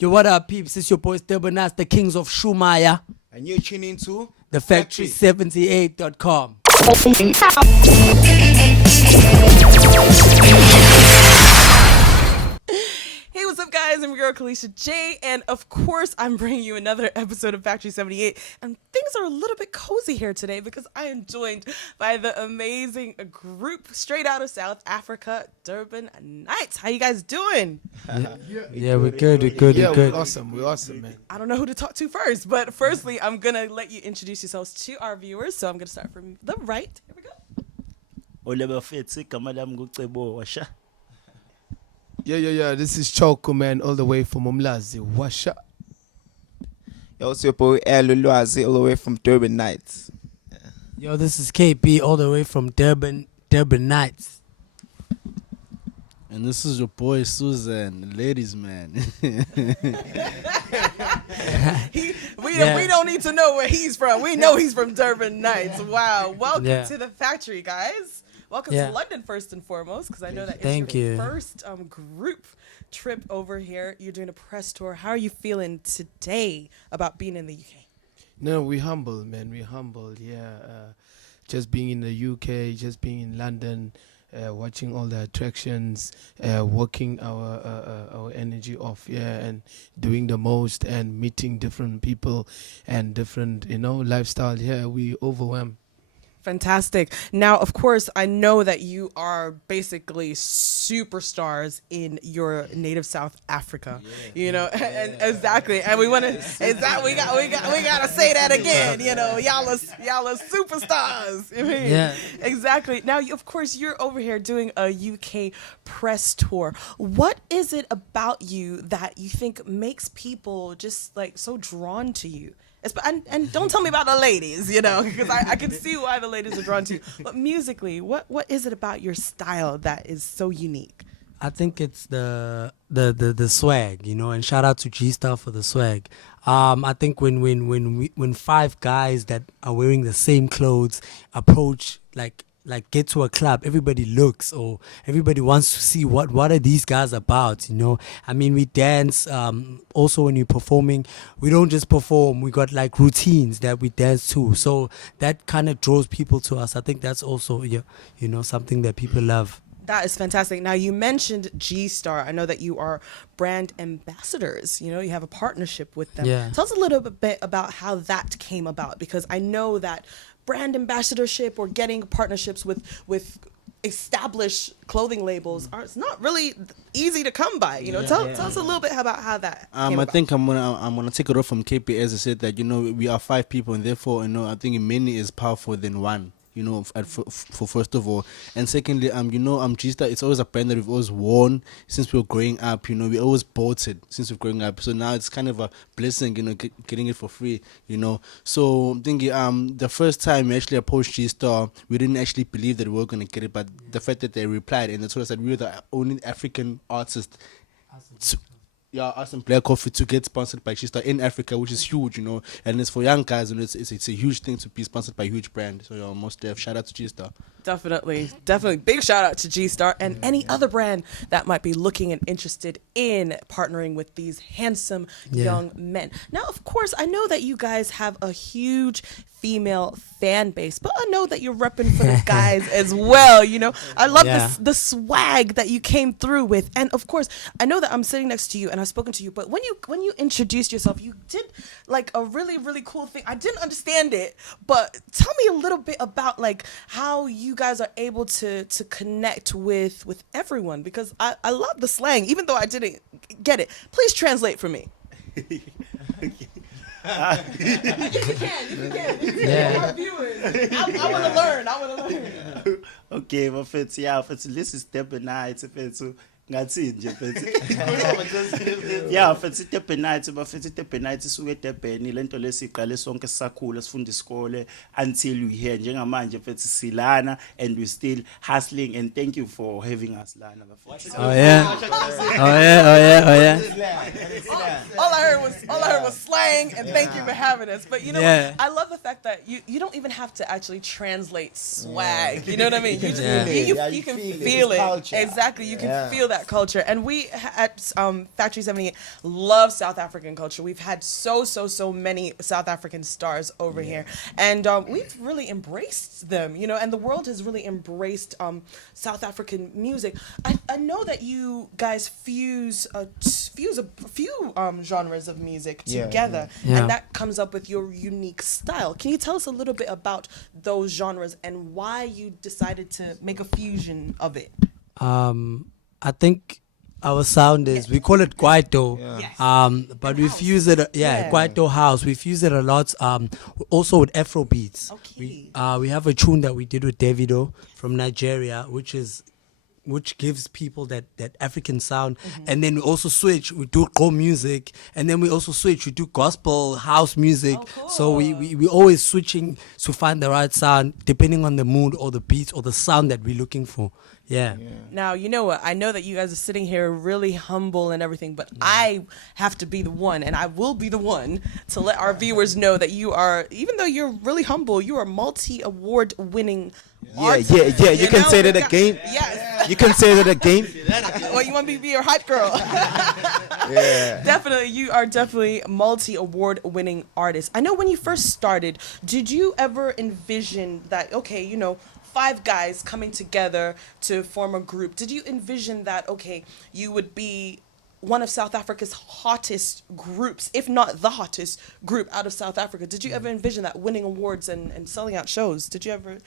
Yo, what up, peeps? It's your boys Dbn Nyts, the kings of P-Sqaure. And you're tuning to The Factory78.com. Hey, what's up, guys? I'm your girl, Kalisha J, and of course, I'm bringing you another episode of Factory78, and things are a little bit cozy here today because I am joined by the amazing group straight out of South Africa, Dbn Nyts. How you guys doing? Yeah, we're good. We're awesome, man. I don't know who to talk to first, but firstly, I'm gonna let you introduce yourselves to our viewers, so I'm gonna start from the right. Here we go. Yeah, this is Choco, man, all the way from Umlazi. Washa. Yo, it's your boy Lulwazi, all the way from Dbn Nyts. Yo, this is KB, all the way from Dbn Nyts. And this is your boy Susan, ladies man. We don't need to know where he's from. We know he's from Dbn Nyts. Wow. Welcome to the factory, guys. Welcome to London first and foremost, because I know that it's your first group trip over here. You're doing a press tour. How are you feeling today about being in the UK? No, we're humble, man. We're humble, just being in the UK, just being in London, watching all the attractions, working our energy off, and doing the most and meeting different people and different, lifestyle. Yeah, we overwhelmed. Fantastic. Now, of course, I know that you are basically superstars in your native South Africa. And exactly. And we want to we got to say that again. Y'all are superstars. Exactly. Now, of course, you're over here doing a UK press tour. What is it about you that you think makes people just like so drawn to you? And don't tell me about the ladies, because I can see why the ladies are drawn to you. But musically, what is it about your style that is so unique? I think it's the swag, and shout out to G-Star for the swag. I think when five guys that are wearing the same clothes approach like get to a club, everybody looks, or everybody wants to see what are these guys about, I mean, we dance. Also, when you're performing, we don't just perform, we got like routines that we dance to, so that kind of draws people to us. I think that's also something that people love. That is fantastic. Now, you mentioned G-Star. I know that you are brand ambassadors. You have a partnership with them. Tell us a little bit about how that came about, because I know that brand ambassadorship or getting partnerships with established clothing labels it's not really easy to come by. Tell us a little bit about how that came about. I think I'm gonna take it off from KP, as I said, that we are five people, and therefore I think many is powerful than one. For first of all, and secondly, G-Star, it's always a brand that we've always worn since we were growing up. We always bought it since we're growing up. So now it's kind of a blessing, getting it for free. So I'm thinking, the first time we actually approached G-Star, we didn't actually believe that we were gonna get it, but the fact that they replied and they told us that we were the only African artist. Us and Black Coffee to get sponsored by G-Star in Africa, which is huge, and it's for young guys, and it's a huge thing to be sponsored by a huge brand. So most shout out to G-Star. Definitely. Big shout out to G-Star and any other brand that might be looking and interested in partnering with these handsome young men. Now, of course, I know that you guys have a huge female fan base, but I know that you're repping for the guys as well. I love the swag that you came through with, and of course, I know that I'm sitting next to you and I've spoken to you. But when you introduced yourself, you did like a really, really cool thing. I didn't understand it, but tell me a little bit about like how you guys are able to connect with everyone, because I love the slang, even though I didn't get it. Please translate for me. You can. Our viewers. I want to learn. Okay, mfethu this is Dbn Nyts mfethu ngathi nje mfethu mfethu Dbn Nyts mfethu Dbn Nyts suke eDurban, lento lesiqale sonke sisakhula sifunda isikole until we here njengamanje mfethu silana, and we still hustling, and thank you for having us lana mfethu. Oh yeah. All I heard was slang, and thank you for having us. But I love the fact that you don't even have to actually translate swag. You know what I mean? You can feel it. Culture. Exactly. You can feel that that culture. And we at Factory78 love South African culture. We've had so many South African stars over here. And we've really embraced them, you know, and the world has really embraced South African music. I know that you guys fuse a few genres of music together, and that comes up with your unique style. Can you tell us a little bit about those genres and why you decided to make a fusion of it? I think our sound is, we call it Kwaito, but we fuse it, Kwaito house. We fuse it a lot, also with Afro beats. Okay. We have a tune that we did with Davido from Nigeria, which gives people that African sound. And then we also switch, we do go music, and then we also switch, we do gospel house music. Cool. So we always switching to find the right sound depending on the mood or the beats or the sound that we're looking for. Now, you know what? I know that you guys are sitting here really humble and everything, but I have to be the one, and I will be the one to let our viewers know that you are, even though you're really humble, you are multi-award winning artist. You can say that again. Yes. You can say that again. Well, you want me to be your hype girl? Definitely, you are definitely multi-award winning artist. I know when you first started, did you ever envision that, okay, you know, 5 guys coming together to form a group? Did you envision that, okay, you would be one of South Africa's hottest groups, if not the hottest group out of South Africa? Did you ever envision that, winning awards and selling out shows? Did you ever?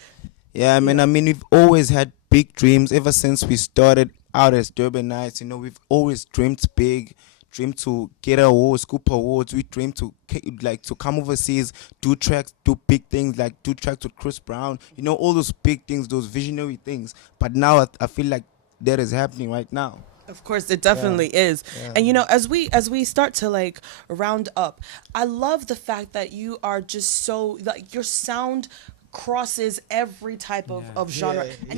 Yeah, I mean, we've always had big dreams ever since we started out as Dbn Nyts. You know, we've always dreamed big, dreamed to get awards, scoop awards. We dreamed to to come overseas, do tracks, do big things, like do tracks with Chris Brown. You know, all those big things, those visionary things. But now I feel like that is happening right now. Of course, it definitely is. And you know, as we start to like round up, I love the fact that you are just so, like, your sound crosses every type of genre. And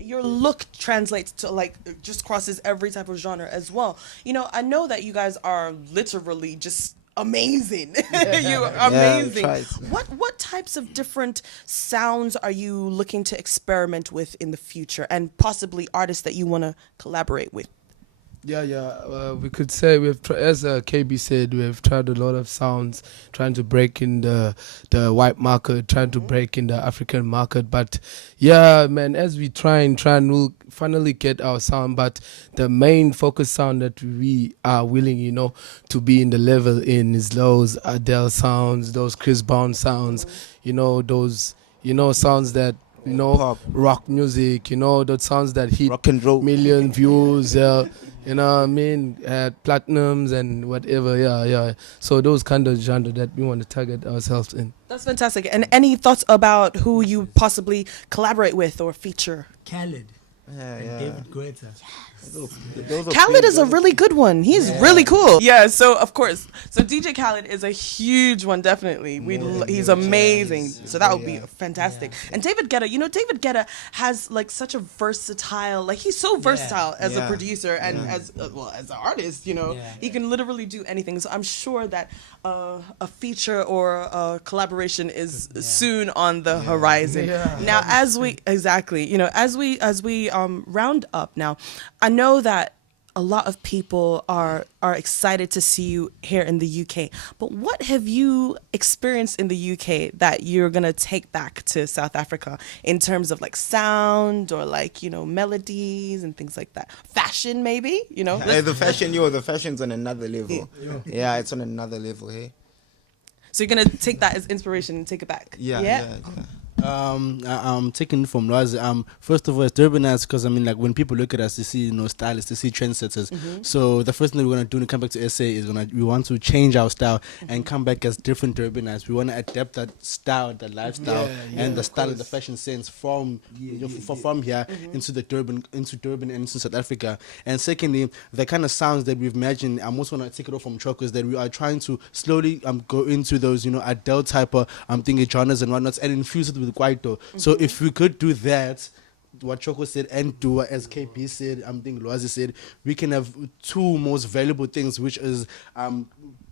your look translates to, like, just crosses every type of genre as well. You know, I know that you guys are literally just amazing. You are amazing. What types of different sounds are you looking to experiment with in the future, and possibly artists that you want to collaborate with? We could say as KB said, we've tried a lot of sounds, trying to break in the white market, trying to break in the African market. But yeah, man, as we try, we'll finally get our sound. But the main focus sound that we are willing, you know, to be in the level in is those Adele sounds, those Chris Brown sounds, you know, those, you know, sounds that, you know, pop, rock music, you know, those sounds that hit rock and roll, million views. You know what I mean? Platinums and whatever, So those kind of genre that we want to target ourselves in. That's fantastic. And any thoughts about who you possibly collaborate with or feature? Khaled. And David Guetta. Khaled is a really good one. He's really cool. Yeah, so of course. So DJ Khaled is a huge one, definitely. He's amazing. So that would be fantastic. And David Guetta, you know, David Guetta has like such a versatile, like he's so versatile as a producer and as an artist, you know. He can literally do anything. So I'm sure that a feature or a collaboration is soon on the horizon. Now, as we round up now, I know that a lot of people are excited to see you here in the UK, but what have you experienced in the UK that you're gonna take back to South Africa in terms of like sound or like, you know, melodies and things like that? Fashion, maybe, you know? The fashion's on another level. Yeah, it's on another level, hey. So you're gonna take that as inspiration and take it back? Yeah. I'm taking it from Lwazi. First of all, it's Dbn Nyts, because I mean, like, when people look at us, they see, you know, stylists, they see trendsetters. So the first thing we're gonna do when we come back to SA is we want to change our style and come back as different Dbn Nyts. We want to adapt that style, that lifestyle, and the style of the fashion sense from from here into Durban and into South Africa. And secondly, the kind of sounds that we've imagined, I'm also gonna take it off from Choco, is that we are trying to slowly go into those, you know, Adele type of thinking genres and whatnot, and infuse it with Kwaito. So if we could do that, what Choco said, and do as KP said, I'm thinking Lwazi said, we can have two most valuable things, which is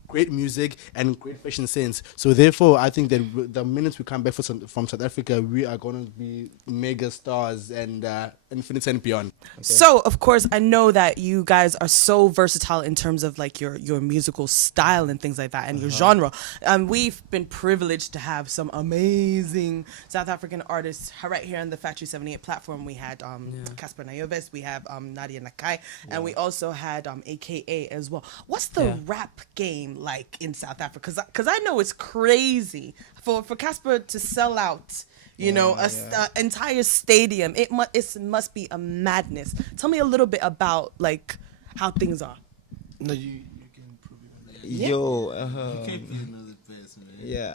great music and great fashion sense. So therefore, I think that the minute we come back from South Africa, we are going to be mega stars, and infinity and beyond. So, of course, I know that you guys are so versatile in terms of like your musical style and things like that and your genre. We've been privileged to have some amazing South African artists right here on the Factory78 platform. We had P-Sqaure, we have Nadia Nakai, and we also had AKA as well. What's the rap game like in South Africa? Because I know it's crazy for P-Sqaure to sell out. You know, a entire stadium. It must be a madness. Tell me a little bit about like how things are. No, you can prove it. Yo, yeah.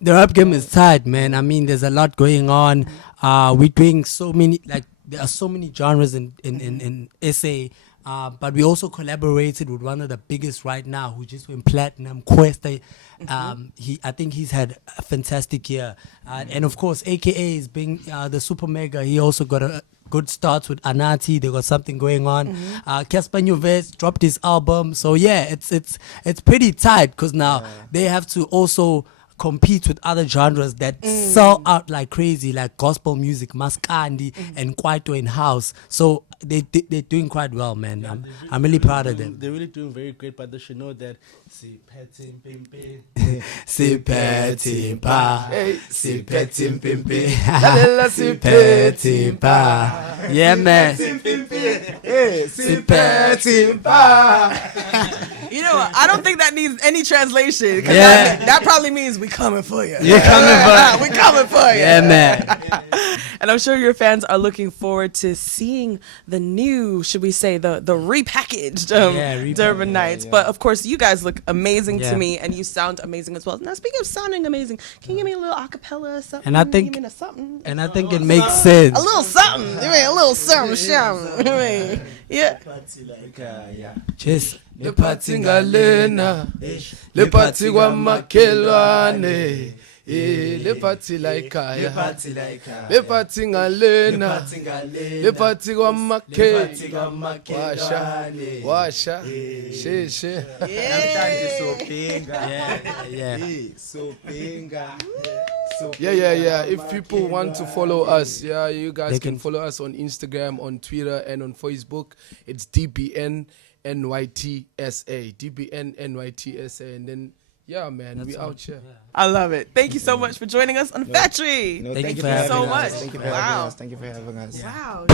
The rap game is tight, man. I mean, there's a lot going on. We're doing so many, like there are so many genres in SA. But we also collaborated with one of the biggest right now, who just went platinum, Questa. I think he's had a fantastic year. And of course, AKA is being the super mega. He also got a good start with Anati. They got something going on. P-Sqaure Nyts dropped his album. So yeah, it's pretty tight because now they have to also compete with other genres that sell out like crazy, like gospel music, Maskandi and Kwaito in house. So they're doing quite well, man. I'm really proud of them. They're really doing very great, but they should know that Yeah, man. You know what? I don't think that needs any translation. Cause that probably means we coming for you. You're coming for we coming for you. Yeah, man. And I'm sure your fans are looking forward to seeing the new, should we say, the repackaged Dbn Nyts. But of course, you guys look amazing to me, and you sound amazing as well. Now, speaking of sounding amazing, can you give me a little acapella or something? And I think, give me something. and I think it makes sense. A little something. You mean a little something. Yeah. Cheers. Lephathi ngalena, lephathi kwamakhelwane, lephathi la ekhaya, lephathi ngalena, lephathi kwamakhelwane, washa, sheshe. Yeah. If people want to follow us, you guys can follow us on Instagram, on Twitter, and on Facebook. It's Dbn Nyts, Dbn Nyts, and then man, we out here. I love it. Thank you so much for joining us on Factory. No, Thank you for having so us. much. Thank you for Wow. having us. Thank you for having us. Wow.